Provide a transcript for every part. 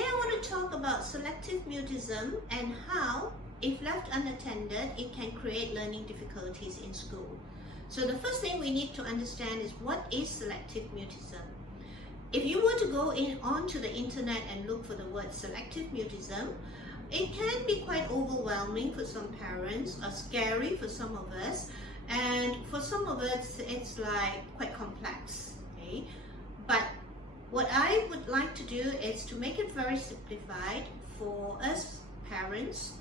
Today I want to talk about selective mutism and how, if left unattended, it can create learning difficulties in school. So the first thing we need to understand is what is selective mutism. If you were to go onto the internet and look for the word selective mutism, it can be quite overwhelming for some parents, or scary for some of us, and for some of us it's like quite complex. Okay? But what I would like to do is to make it very simplified for us parents,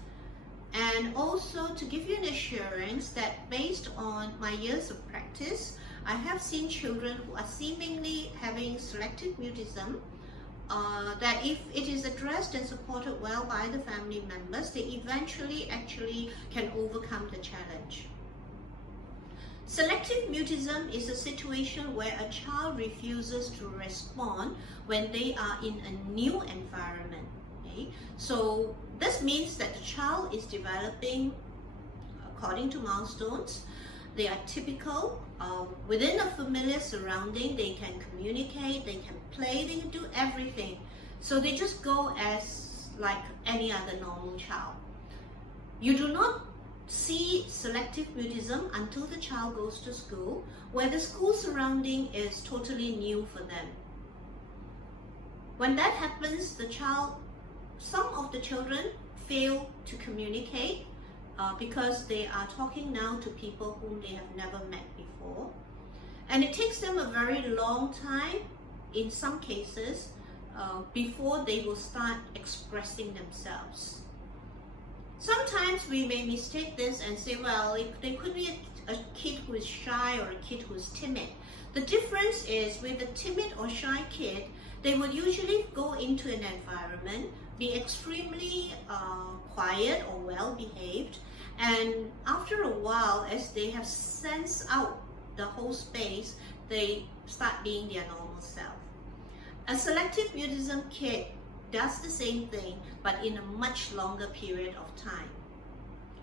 and also to give you an assurance that based on my years of practice, I have seen children who are seemingly having selective mutism, that if it is addressed and supported well by the family members, they eventually actually can overcome the challenge. Selective mutism is a situation where a child refuses to respond when they are in a new environment. Okay? So this means that the child is developing according to milestones. They are typical. Within a familiar surrounding, they can communicate, they can play, they can do everything. So they just go as like any other normal child. You do not see selective mutism until the child goes to school, where the school surrounding is totally new for them. When that happens, some of the children fail to communicate because they are talking now to people whom they have never met before. And it takes them a very long time, in some cases, before they will start expressing themselves. Sometimes we may mistake this and say, well, they could be a kid who is shy or a kid who is timid. The difference is with a timid or shy kid, they will usually go into an environment, be extremely quiet or well behaved, and after a while, as they have sensed out the whole space, they start being their normal self. A selective mutism kid does the same thing, but in a much longer period of time.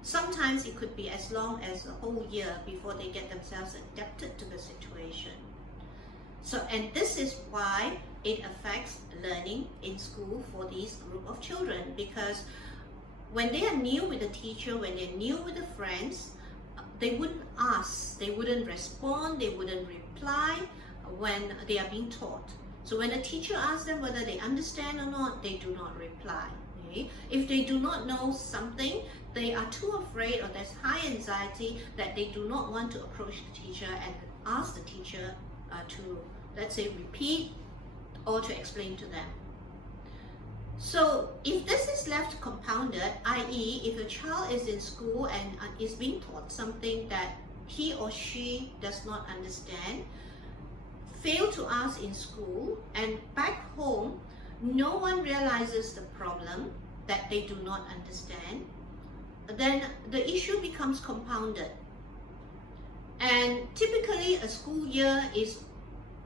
Sometimes it could be as long as a whole year before they get themselves adapted to the situation. And this is why it affects learning in school for these group of children, because when they are new with the teacher, when they're new with the friends, they wouldn't ask, they wouldn't respond, they wouldn't reply when they are being taught. So when a teacher asks them whether they understand or not, they do not reply. Okay? If they do not know something, they are too afraid, or there's high anxiety that they do not want to approach the teacher and ask the teacher to, let's say, repeat or to explain to them. So if this is left compounded, i.e. if a child is in school and is being taught something that he or she does not understand, fail to ask in school, and back home, no one realizes the problem that they do not understand, then the issue becomes compounded. And typically a school year is,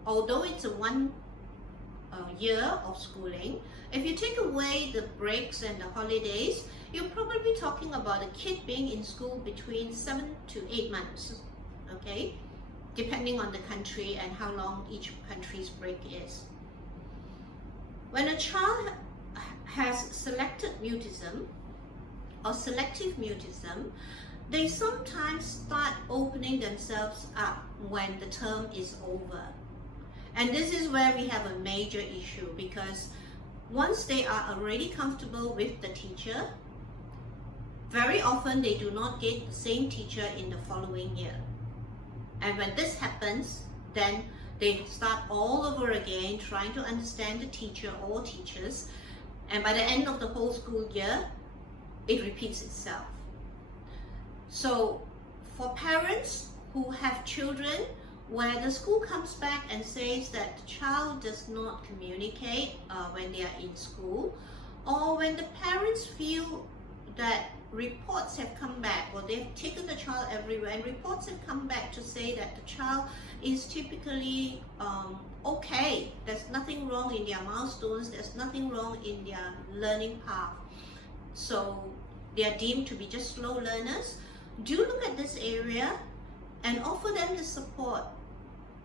although it's a one year of schooling, if you take away the breaks and the holidays, you're probably talking about a kid being in school between 7 to 8 months, okay? Depending on the country and how long each country's break is. When a child has selected mutism or selective mutism, they sometimes start opening themselves up when the term is over. And this is where we have a major issue, because once they are already comfortable with the teacher, very often they do not get the same teacher in the following year. And when this happens, then they start all over again trying to understand the teacher or teachers. And by the end of the whole school year, it repeats itself. So for parents who have children where the school comes back and says that the child does not communicate when they are in school, or when the parents feel that reports have come back, or they've taken the child everywhere and reports have come back to say that the child is typically okay, there's nothing wrong in their milestones, there's nothing wrong in their learning path, so they are deemed to be just slow learners, do look at this area and offer them the support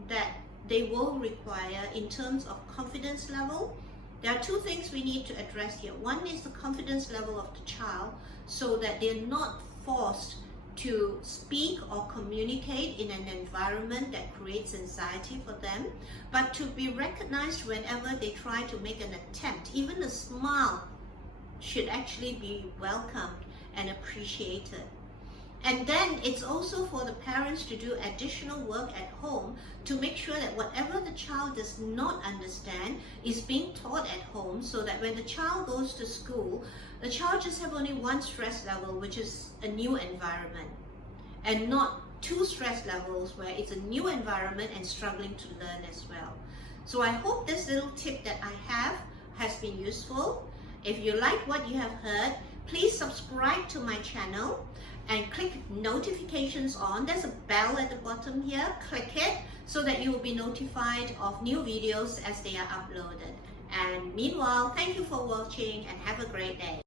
that they will require in terms of confidence level, There are two things we need to address here. One is the confidence level of the child, so that they're not forced to speak or communicate in an environment that creates anxiety for them, but to be recognized whenever they try to make an attempt. Even a smile should actually be welcomed and appreciated. And then it's also for the parents to do additional work at home to make sure that whatever the child does not understand is being taught at home, so that when the child goes to school, the child just have only one stress level, which is a new environment, and not two stress levels where it's a new environment and struggling to learn as well. So I hope this little tip that I have has been useful. If you like what you have heard, please subscribe to my channel and click notifications on. There's a bell at the bottom here. Click it so that you will be notified of new videos as they are uploaded. And meanwhile, thank you for watching and have a great day.